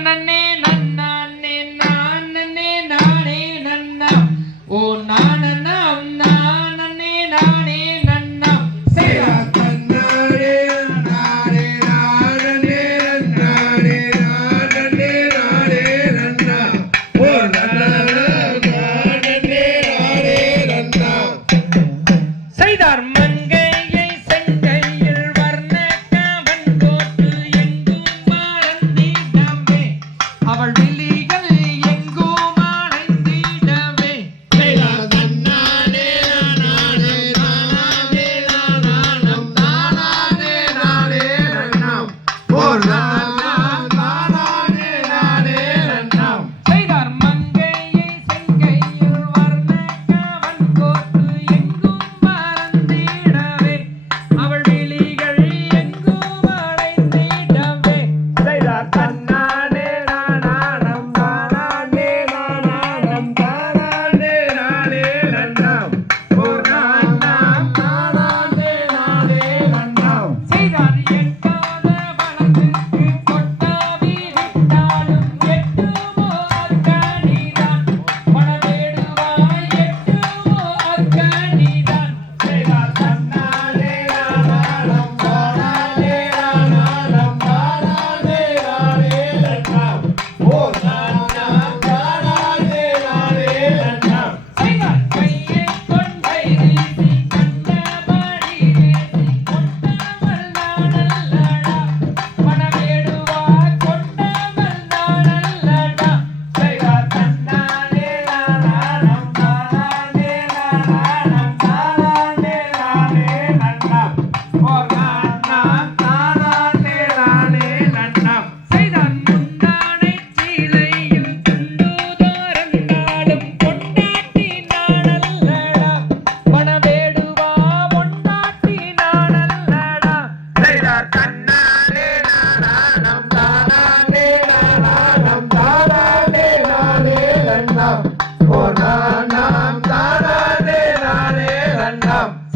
no.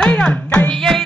செய்தான். கையை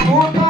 Работа!